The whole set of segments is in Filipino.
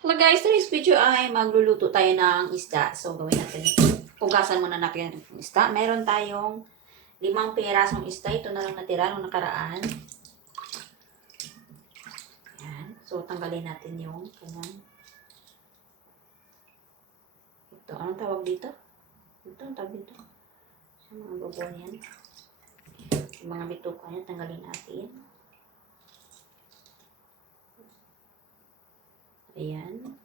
Hello guys, today's video ay magluluto tayo ng isda. So, gawin natin. Hugasan muna natin yung isda. Meron tayong 5 pirasong isda. Ito na lang natira nung nakaraan. Ayan. So, tanggalin natin yung kanyang. Ito, anong tawag dito? Ito, ang tawag dito. Sa mga bubo yan. Yung mga bituka yan, tanggalin natin. Ayan.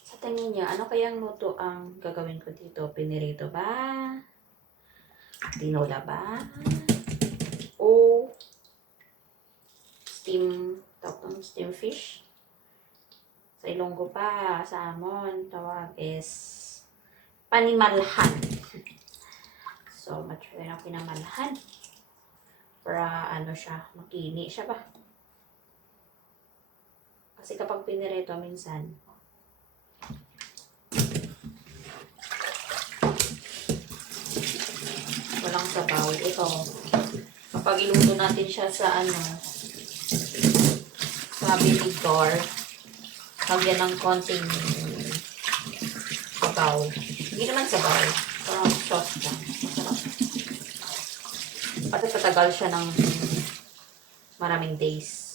Sa tingin niya, ano kayang luto ang gagawin ko dito? Pinirito ba? Tinola ba? O steam fish? Sa Ilonggo pa, sa Amon, tawag is panimalhan. So, matry na pinamalhan. Para ano siya, makini siya ba? Kasi kapag pinirito minsan, walang sabaw. Ito, kapag iluto natin siya sa ano, sa vinegar, lagyan ng konting sabaw. Hindi naman sabaw, parang sauce lang. Masarap. Pati patagal siya ng maraming days.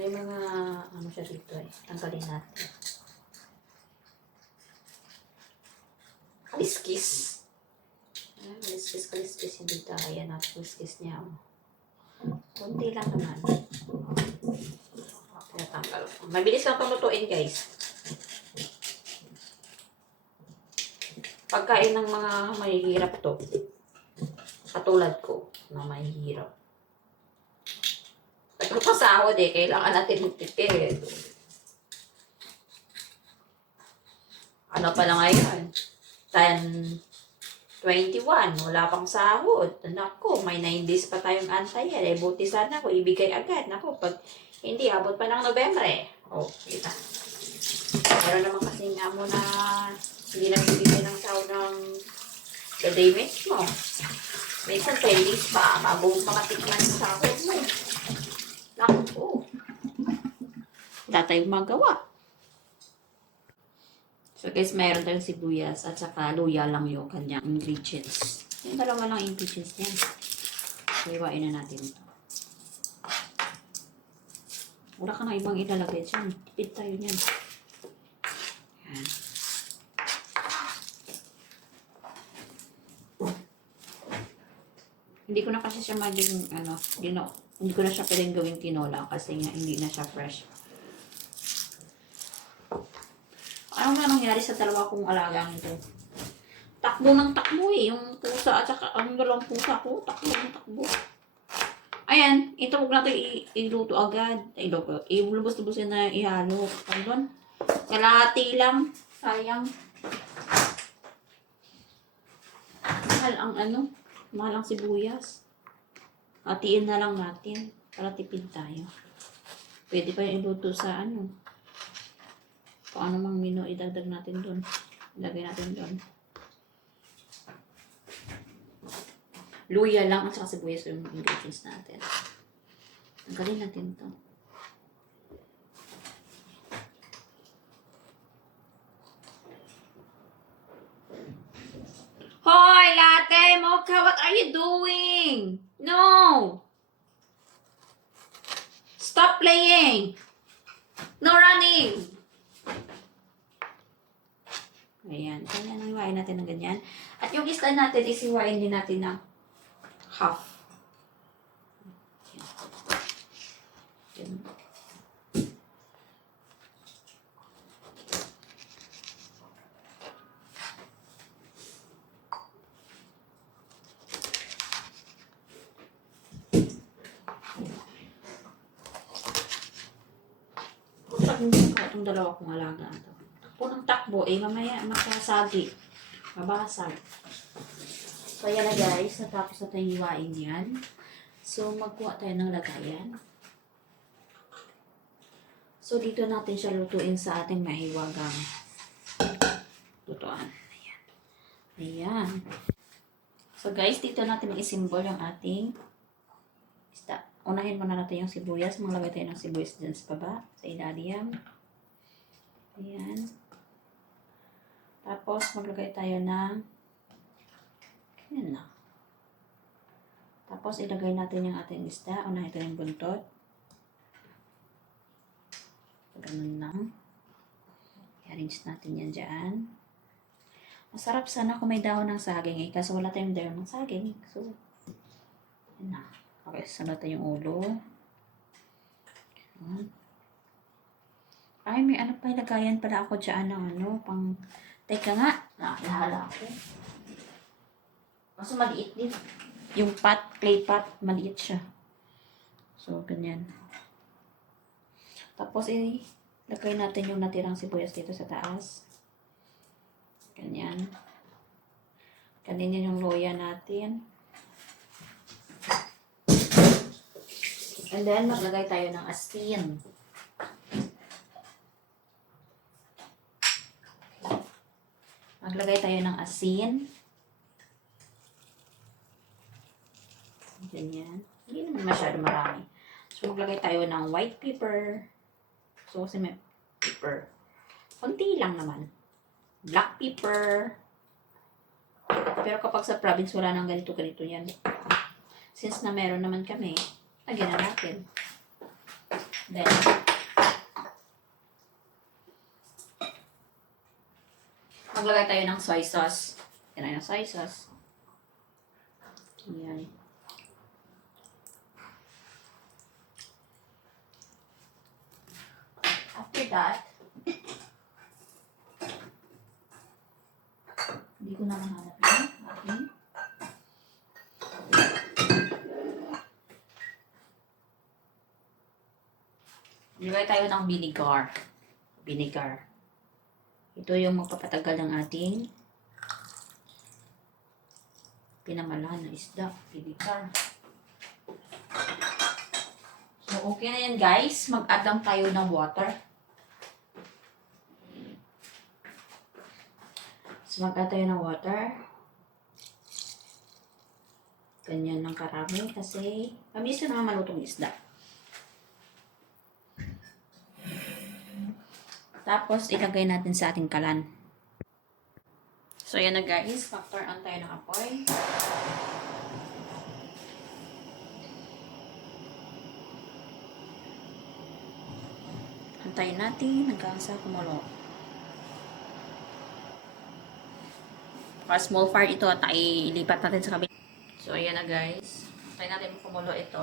May mga ano siya dito eh. Tanggalin natin. Kaliskis. Kaliskis. Hindi tayo. Ayan na. Kaliskis niya. Kunti lang naman. Tinatanggal ko. Mabilis lang itong lutuin guys. Pagkain ng mga mahihirap to. Katulad ko na mahihirap. Nagpapasahod eh. Kailangan natin magtipid. Ano pa lang ngayon? 10:21. Wala pang sahod. Naku, may 9 days pa tayong antayan. Eh, buti sana ko ibigay agad. Naku, pag hindi, abot pa ng Nobyembre. Oh, kita. Meron naman kasi nga mo na hindi nagbibigay ng sahod ng the day mismo. Minsan 10 days pa. Bago makatikman ng sahod mo. Naku. Wala tayong magawa. So guys, mayroon tayong sibuyas at saka luya lang yung kanyang ingredients. Yung dalawa lang ingredients niyan. So, iwain na natin ito. Wala ka na ibang ilalagay dyan. Tipid tayo niyan. Yan. Hindi ko na kasi siya maging, hindi ko na siya pwedeng gawing tinola kasi nga hindi na siya fresh. Ano nga nangyari sa dalawa kong alagang ito? Takbo ng takbo eh. Yung pusa at saka ang dalawang pusa ko, takbo ng takbo. Ayan, ito huwag natin iluto agad. Ilubos-lubos na ihalo. Pardon? Kalahati lang. Sayang. Mahal ang sibuyas. Hatiin na lang natin para tipid tayo. Pwede pa yung iluto sa kung ano mang mino, idagdag natin doon. Ilagay natin doon. Luya lang at saka sibuyas yung ingredients natin. Tanggalin natin ito. Hoy, Latte Mocha, what are you doing? No! Stop playing! No running! Ayan. Kaya nang iwain natin ng ganyan. At yung isda natin, isiwain din natin ng half. Ayan. Itong dalawa kong alaga. Takbo ng takbo, mamaya makasagi. Mabasag. So, ayan na guys. Natapos na tayong hiwain yan. So, magkuha tayo ng lagayan. So, dito natin siya lutuin sa ating mahiwagang lutuan. Ayan. Ayan. So, guys, dito natin i-symbol yung ating isda. Unahin muna natin yung sibuyas. Maglagay tayo ng sibuyas dyan sa baba, sa ilalim. Ayan. Tapos, maglagay tayo ng ayan na. Tapos, ilagay natin yung ating isda. Unahin ito yung buntot. Ganun lang. I-arrange natin yan dyan. Masarap sana kung may dahon ng saging eh. Kaso wala tayong dahon ng saging. So, yun na. Okay, sunod natin yung ulo. Ayan. Ay, may ano pa, ilagayan pala ako dyan ng ano, pang, teka nga, naalala ako. Kaso maliit din. Yung pot, clay pot, maliit siya. So, ganyan. Tapos, ilagay natin yung natirang sibuyas dito sa taas. Ganyan. Ganyan yung loya natin. And then, maglagay tayo ng asin. Maglagay tayo ng asin. Ganyan. Hindi naman masyado marami. So, maglagay tayo ng white pepper. So, kasi may pepper. Kunti lang naman. Black pepper. Pero kapag sa province, wala nang ganito-ganito yan. Since na meron naman kami, lagyan na natin. Then, maglagay tayo ng soy sauce. Yan ang soy sauce. Yan. After that, hindi ko na mahanap yun. Okay. Ilagay tayo ng vinegar. Vinegar. Ito yung magpapatagal ng ating pinamalahan na isda. Vinegar. So, okay na yan guys. Mag-add lang tayo ng water. So, mag-add tayo ng water. Ganyan ng karami kasi mabilis na naman malutong isda. Tapos, ilagay natin sa ating kalan. So, yan na guys. Mag-turn on tayo ng apoy. Antayin natin hanggang sa kumulo. Small fire ito at ilipat natin sa kabila. So, ayan na guys. Antayin natin kumulo ito.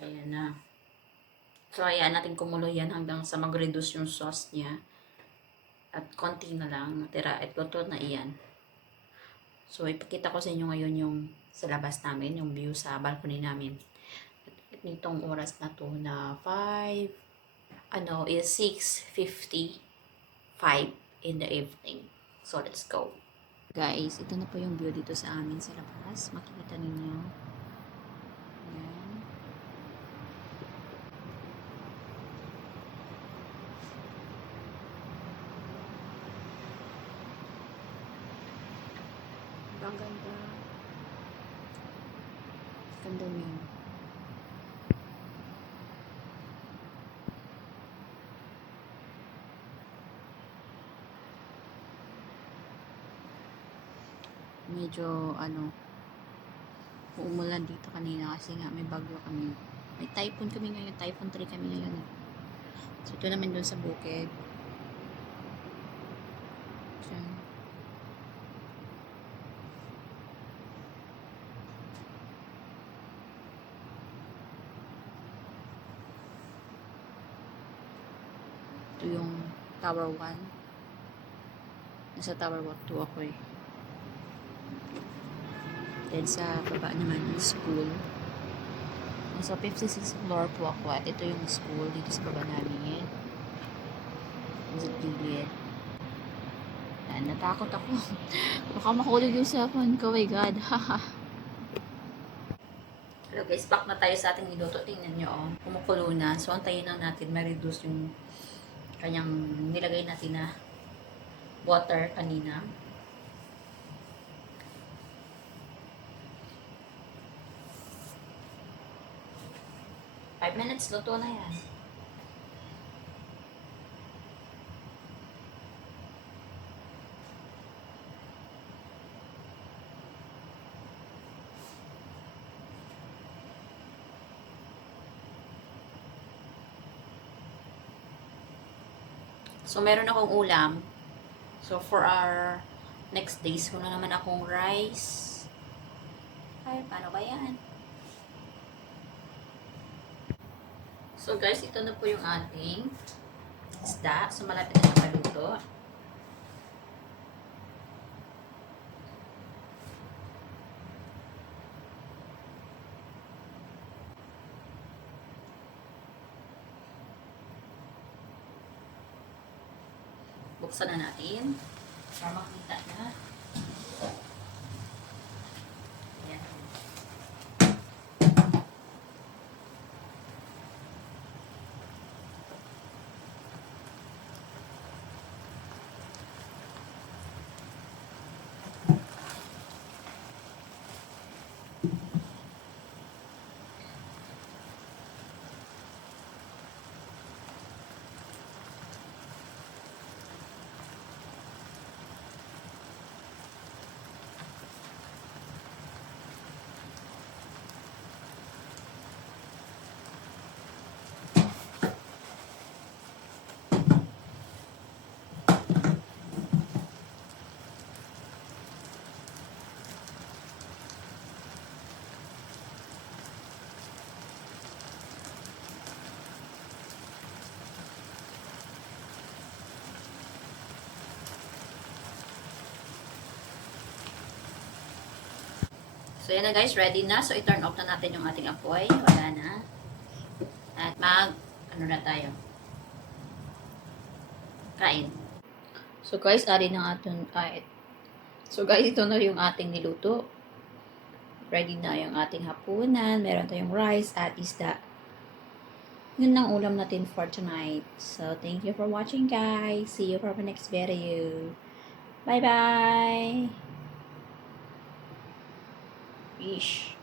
Ayan na. So, ayan natin kumulo yan hanggang sa mag-reduce yung sauce niya. At konti na lang natira. At luto na iyan. So, ipakita ko sa inyo ngayon yung sa labas namin, yung view sa balcony namin. At nitong oras na to na 6:55 in the evening. So, let's go. Guys, ito na po yung view dito sa amin sa labas. Makikita ninyo. Ayan. Ang ganda. Ganda niyo. Medyo umulan dito kanina kasi nga may bagyo kami. May typhoon kami ngayon. Typhoon 3 kami ngayon. So, ito naman dun sa bukid. Diyan. Ito yung Tower 1. Nasa Tower 2 ako eh. Then sa baba naman yung school. Nasa 56th floor po ako at ito yung school dito sa baba namin. Sa gilid. Yan, natakot ako. Baka mahulog yung cellphone ko. Oh my God. Haha. Hello guys, back na tayo sa ating niluto. Tingnan nyo, oh. Kumukulo na. So, antayin lang natin ma-reduce yung kanyang nilagay natin na water kanina. Five minutes, luto na yan. So, meron akong ulam. So, for our next days, kung na naman akong rice. Ay, paano ba yan? So, guys, ito na po yung ating isda. So, malapit na maluto. Buksan na natin para makita na. Ayan. So, yan na guys, ready na. So, i-turn off na natin yung ating apoy. Wala na. At ano na tayo. Kain. So, guys, ari ng ating, so, guys, ito na yung ating niluto. Ready na yung ating hapunan. Meron tayong rice at isda. Yun ang ulam natin for tonight. So, thank you for watching, guys. See you for the next video. Bye-bye! Fish.